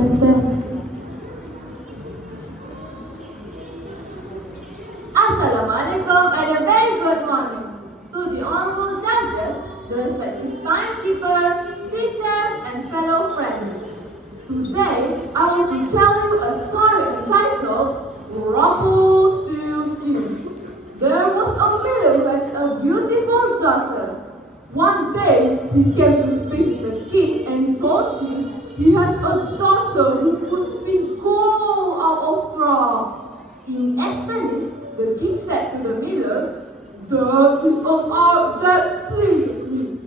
Test. Assalamualaikum and a very good morning to the honorable judges, the respective timekeeper, teachers and fellow friends. Today, I want to tell you a story entitled Rumpelstiltskin. There was a miller who had a beautiful daughter. One day, he came to speak to the king and told him he had a daughter who could spin gold out of straw. In Spanish, the king said to the miller, "That is an art that pleases me.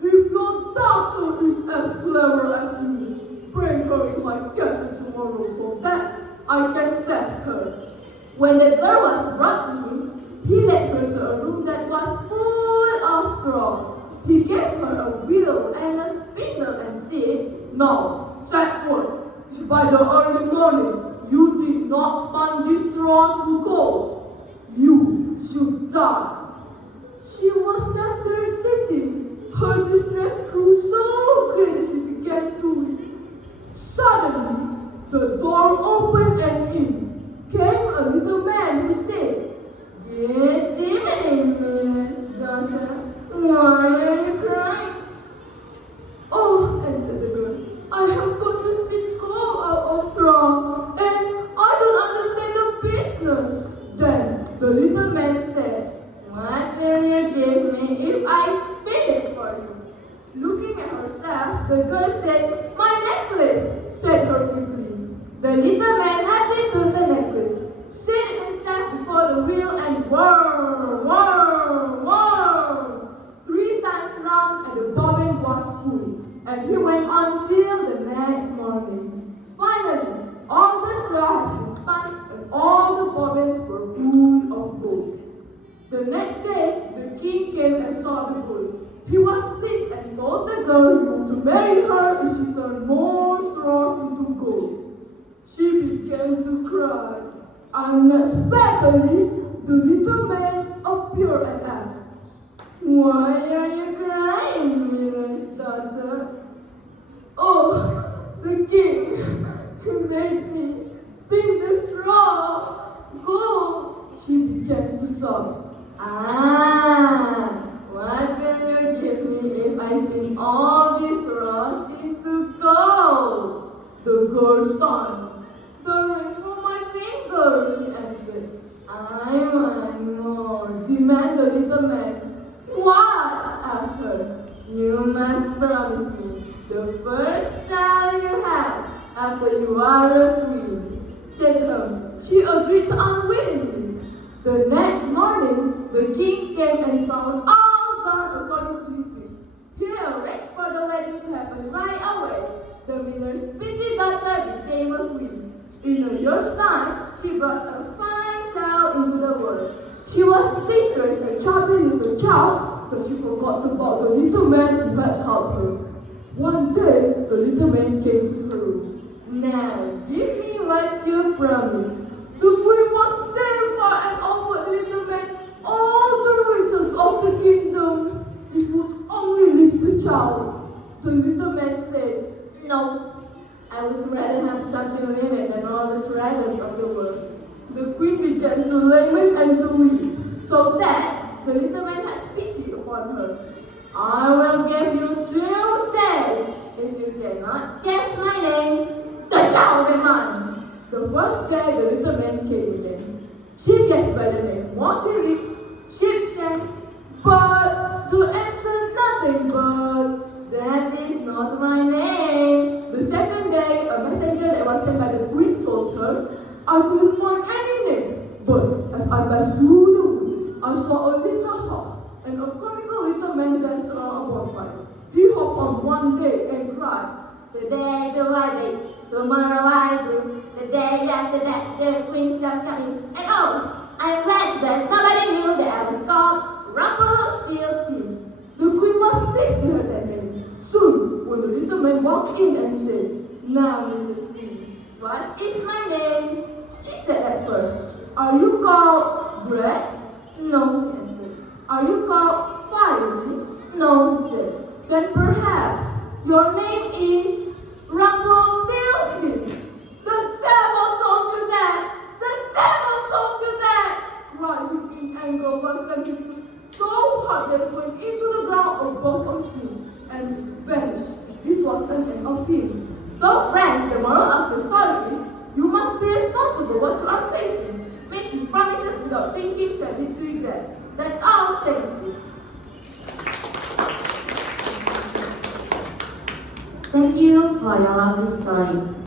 If your daughter is as clever as you, bring her to my castle tomorrow so that I can test her." When the girl was brought to him, he led her to a room that was full of straw. He gave her a wheel and a spindle and said, "Now, set forth. If by the early morning you did not spin this straw to gold, you should die." She was left there sitting. Her distress grew so great that she began to weep. Suddenly, the door opened and in came a little man who said, "Good evening, miller's daughter. Why are you crying?" "Oh," answered the girl, "I have got to spin gold out of straw, and I don't understand the business." Then the little man said, "What will you give me if I spin it for you?" Looking at herself, the girl said, "My necklace," said her quickly. The little man happily took the necklace, seated himself before the wheel and whirr, whirr, whirr. 3 times round and the bobbin was full, and he went on till the next morning. Finally, all the straw had been spun and all the bobbins were full of gold. The next day, the king came and saw the gold. He was pleased and told the girl he was to marry her if she turned more straws into gold. She began to cry. Unexpectedly, the little man appeared and asked, "Why are you crying, miller's daughter?" "Oh, the king, he made me spin the straw gold." She began to sob. "What will you give me if I spin all these straws into gold?" The girl stormed. "The ring for my finger," she answered. "I want more," demanded the little man. "What?" asked her. "You must promise me the first child you have after you are a queen," said her. She agreed unwillingly. The next morning, the king came and found all done according to his wish. He arranged for the wedding to happen right away. The miller's pretty daughter became a queen. In a year's time, she brought a fine child into the world. She was pleased to raise a chubby little child, but she forgot about the little man who had helped her. One day, the little man came to her room. "Now, give me what you promised." The queen was terrified and offered the little man all the riches of the kingdom if he would only leave the child. The little man said, "No, I would rather have such a limit than all the treasures of the world." The queen began to lament and to weep, so that the little man had pity upon her. "I will give you 2 days if you cannot guess my name. The child will be mine." The first day, the little man came again. She guessed by the name Mossy Lips, Sheepshanks, but to answer nothing but, "That is not my name." The second day, a messenger that was sent by the queen told her, "I couldn't find any names, but as I passed through the woods, I saw a little house and a comical little man danced around a bonfire. He hopped on one leg and cried, 'Today do I bake, tomorrow I brew, the day after that the queen starts coming.' And oh, I'm glad that somebody knew that I was called Rumpelstiltskin." The queen was pleased to hear that name. Soon, when the little man walked in and said, "Now, Mrs. Queen, what is my name?" She said at first, "Are you called Bread?" "No," he answered. "Are you called Fiery?" "No," he said. "Then perhaps your name is Rumpelstiltskin." object went into the ground above us me and vanished. It was an end of him. So friends, the moral of the story is, you must be responsible what you are facing. Making promises without thinking can lead to regret. That's all. Thank you. Thank you for your lovely story.